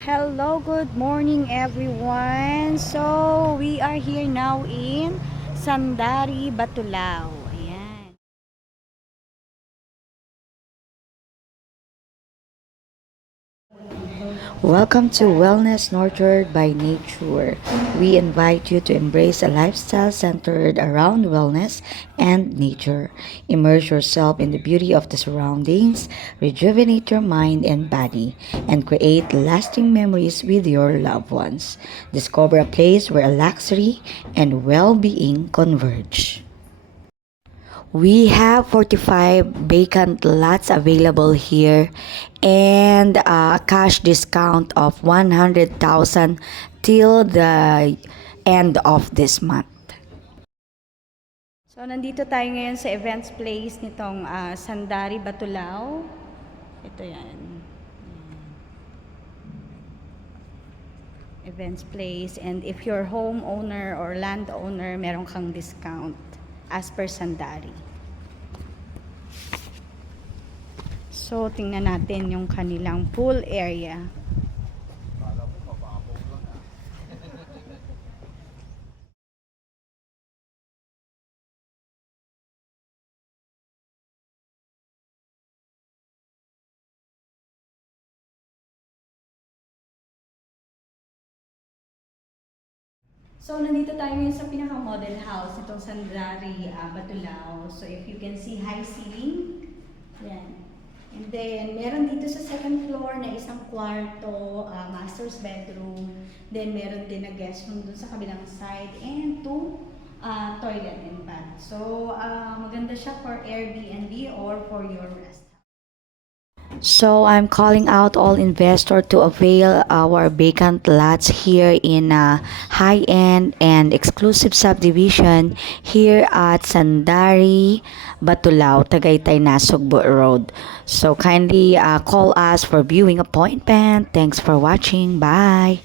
Hello, good morning everyone. So, we are here now in Sandari, Batulao. Ayan. Welcome to Wellness Nurtured by Nature. We invite you to embrace a lifestyle centered around wellness and nature. Immerse yourself in the beauty of the surroundings, rejuvenate your mind and body, and create lasting memories with your loved ones. Discover a place where luxury and well-being converge. We have 45 vacant lots available here and a cash discount of 100,000 till the end of this month. So nandito tayo ngayon sa events place nitong Sandari Batulao. Ito yan. Events place, and if you're homeowner or landowner, meron kang discount as per Sandari. So, tingnan natin yung kanilang pool area. So, nandito tayo ngayon sa pinaka-model house nitong Sandari, Batulao. So, if you can see, high ceiling. Yan. And then, meron dito sa second floor na isang kwarto, master's bedroom. Then, meron din na guest room dun sa kabilang side. And two toilet and bath. So, maganda siya for Airbnb or for your rest. So I'm calling out all investors to avail our vacant lots here in a high-end and exclusive subdivision here at Sandari, Batulao, Tagaytay, Nasugbu Road. So kindly call us for viewing appointment. Thanks for watching. Bye.